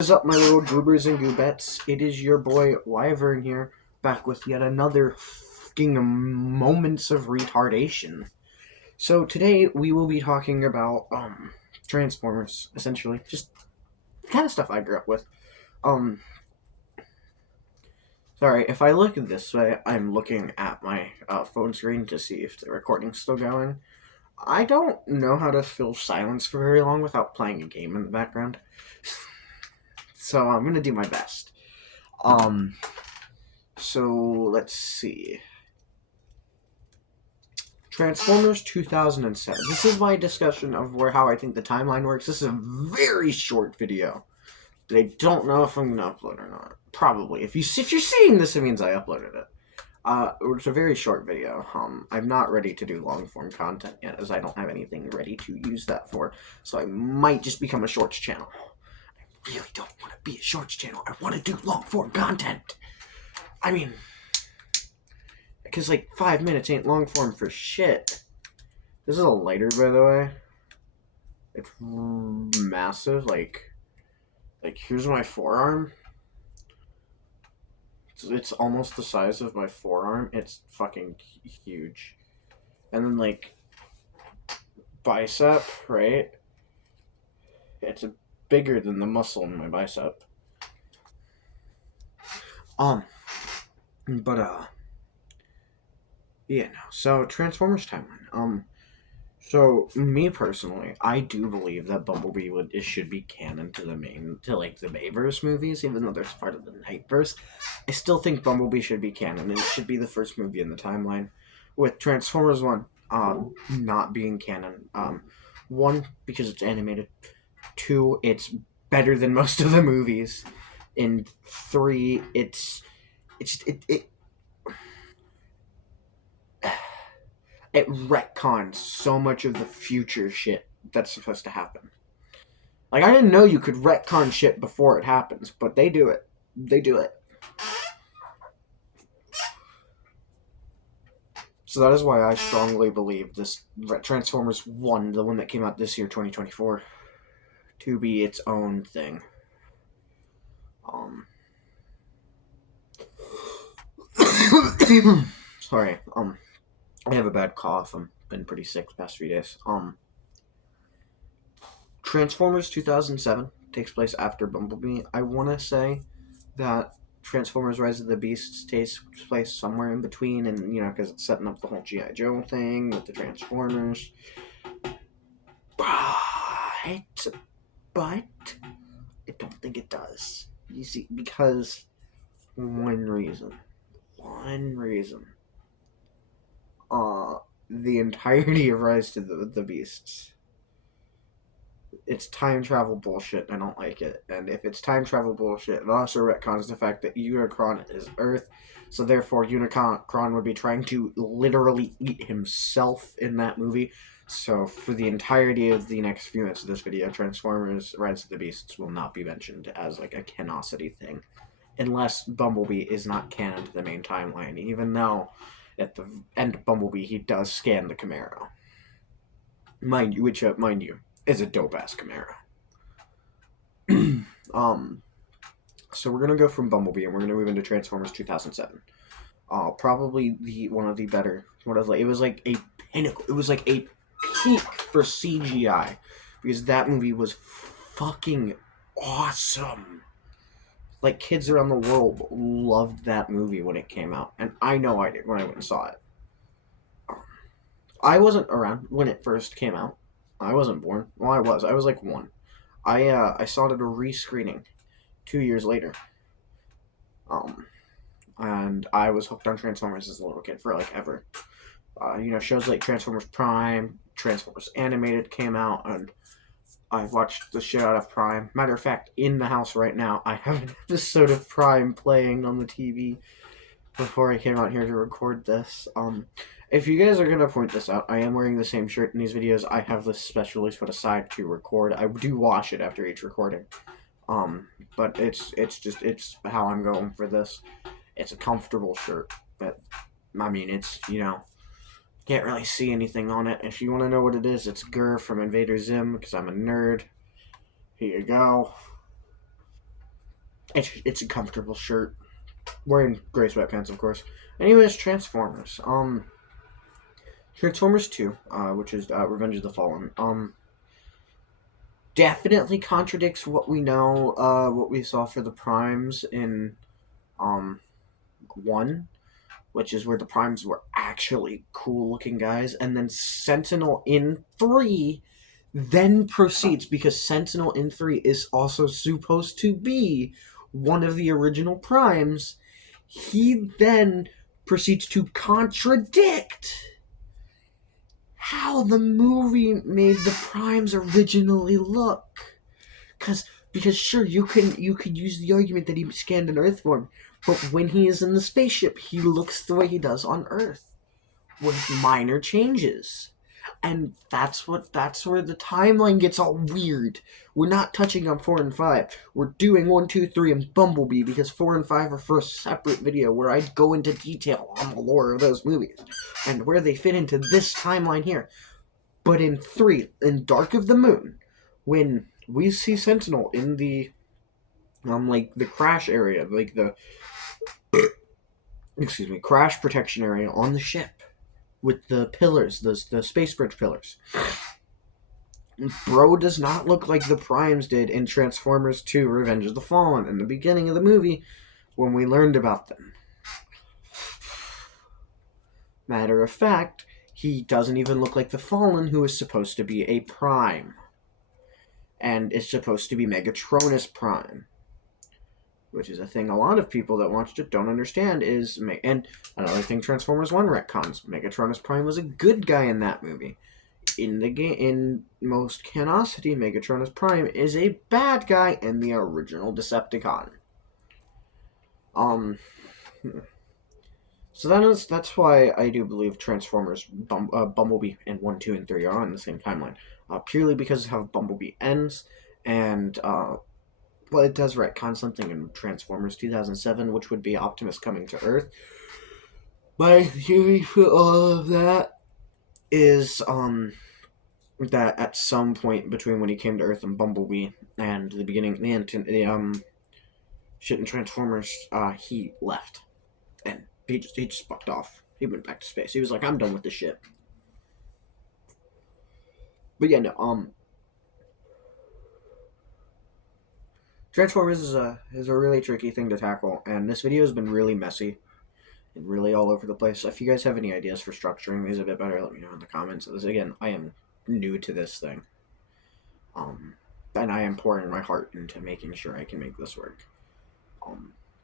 What's up, my little goobers and goobettes? It is your boy Wyvern here, back with yet another fucking moments of retardation. So today we will be talking about Transformers, essentially, just the kind of stuff I grew up with. Um, Sorry if I look this way. I'm looking at my phone screen to see if the recording's still going. I don't know how to fill silence for very long without playing a game in the background, so I'm gonna do my best. Um. So let's see. Transformers 2007. This is my discussion of how I think the timeline works. This is a very short video that I don't know if I'm gonna upload or not. Probably. If you're seeing this, it means I uploaded it. It's a very short video. I'm not ready to do long form content yet, as I don't have anything ready to use that for. So I might just become a shorts channel. I really don't want to be a shorts channel. I want to do long form content. I mean, because, 5 minutes ain't long form for shit. This is a lighter, by the way. It's massive. Here's my forearm. It's almost the size of my forearm. It's fucking huge. And then, bicep, right? It's bigger than the muscle in my bicep. Yeah, no. So, Transformers timeline. So, me personally, I do believe that Bumblebee should be canon to the Bayverse movies, even though there's part of the Nightverse. I still think Bumblebee should be canon, and it should be the first movie in the timeline. With Transformers 1, not being canon. 1, because it's animated. 2, it's better than most of the movies. And 3, it retcons so much of the future shit that's supposed to happen. I didn't know you could retcon shit before it happens, but they do it. They do it. So that is why I strongly believe this Transformers 1, the one that came out this year, 2024, to be its own thing. Sorry, I have a bad cough. I've been pretty sick the past few days. Transformers 2007 takes place after Bumblebee. I want to say that Transformers Rise of the Beasts takes place somewhere in between, and, because it's setting up the whole G.I. Joe thing with the Transformers. But I don't think it does. You see, because one reason. The entirety of Rise to the Beasts, it's time travel bullshit. I don't like it. And if it's time travel bullshit, it also retcons the fact that Unicron is Earth, so therefore Unicron would be trying to literally eat himself in that movie. So for the entirety of the next few minutes of this video, Transformers Rise of the Beasts will not be mentioned as a canosity thing, unless Bumblebee is not canon to the main timeline, even though at the end of Bumblebee he does scan the Camaro. Mind you, is a dope-ass Camaro. So we're gonna go from Bumblebee and we're gonna move into Transformers 2007. Probably one of the better. It was like a pinnacle. It was like a peak for CGI, because that movie was fucking awesome. Kids around the world loved that movie when it came out, and I know I did when I went and saw it. I wasn't around when it first came out. I wasn't born. Well, I was. I was 1. I saw it at a rescreening 2 years later. And I was hooked on Transformers as a little kid for ever. Shows like Transformers Prime, Transformers Animated came out, and I watched the shit out of Prime. Matter of fact, in the house right now, I have an episode of Prime playing on the TV before I came out here to record this. If you guys are going to point this out, I am wearing the same shirt in these videos. I have this specially put aside to record. I do wash it after each recording. But it's how I'm going for this. It's a comfortable shirt, but, it's, can't really see anything on it. If you want to know what it is, it's Gur from Invader Zim, because I'm a nerd. Here you go. It's a comfortable shirt. Wearing gray sweatpants, of course. Anyways, Transformers. Transformers 2, which is Revenge of the Fallen. Definitely contradicts what we know, what we saw for the Primes in 1, which is where the Primes were actually cool looking guys, and then Sentinel in 3 then proceeds, because Sentinel in 3 is also supposed to be one of the original Primes. He then proceeds to contradict how the movie made the Primes originally look. Because sure, you could use the argument that he scanned an Earth form, but when he is in the spaceship, he looks the way he does on Earth, with minor changes. And that's where the timeline gets all weird. We're not touching on 4 and 5. We're doing 1, 2, 3, and Bumblebee, because 4 and 5 are for a separate video where I go into detail on the lore of those movies and where they fit into this timeline here. But in 3, in Dark of the Moon, when we see Sentinel in the the crash area, like the crash protection area on the ship with the pillars, the space bridge pillars. Bro does not look like the Primes did in Transformers 2 Revenge of the Fallen in the beginning of the movie when we learned about them. Matter of fact, he doesn't even look like the Fallen, who is supposed to be a Prime. And is supposed to be Megatronus Prime. Which is a thing a lot of people that watched it don't understand is... And another thing Transformers 1 retcons. Megatronus Prime was a good guy in that movie. In the game, in most canosity, Megatronus Prime is a bad guy in the original Decepticon. So that's why I do believe Transformers Bumblebee and 1, 2, and 3 are on the same timeline. Purely because of how Bumblebee ends, and well, it does retcon something in Transformers 2007, which would be Optimus coming to Earth. My theory for all of that is that at some point between when he came to Earth and Bumblebee and the beginning, the shit in Transformers, he left, and he just fucked off. He went back to space. He was like, I'm done with this shit. But yeah, no, Transformers is a really tricky thing to tackle, and this video has been really messy and really all over the place. So if you guys have any ideas for structuring these a bit better, let me know in the comments. Again, I am new to this thing, and I am pouring my heart into making sure I can make this work.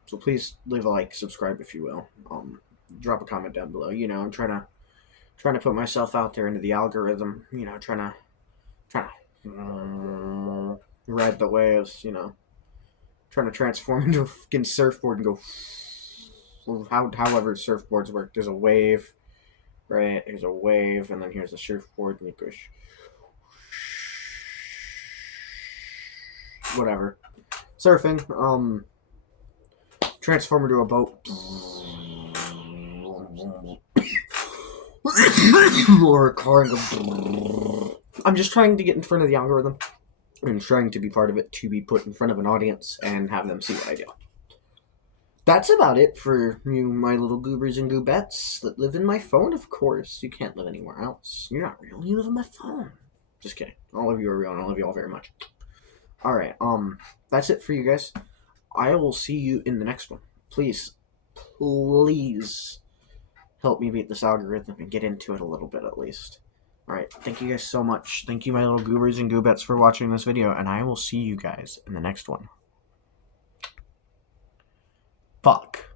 So please leave a like, subscribe if you will. Drop a comment down below. You know, I'm trying to put myself out there into the algorithm. You know, trying to ride the waves. You know. Trying to transform into a fucking surfboard and go however surfboards work. There's a wave, right? There's a wave, and then here's the surfboard, and it goes whatever. Surfing, transform into a boat. Or a car and go. I'm just trying to get in front of the algorithm. And trying to be part of it, to be put in front of an audience and have them see what I do. That's about it for you, my little goobers and goobettes that live in my phone, of course. You can't live anywhere else. You're not real. You live in my phone. Just kidding. All of you are real, and I love you all very much. Alright, that's it for you guys. I will see you in the next one. Please help me beat this algorithm and get into it a little bit at least. Alright, thank you guys so much. Thank you, my little goobers and goobettes, for watching this video, and I will see you guys in the next one. Fuck.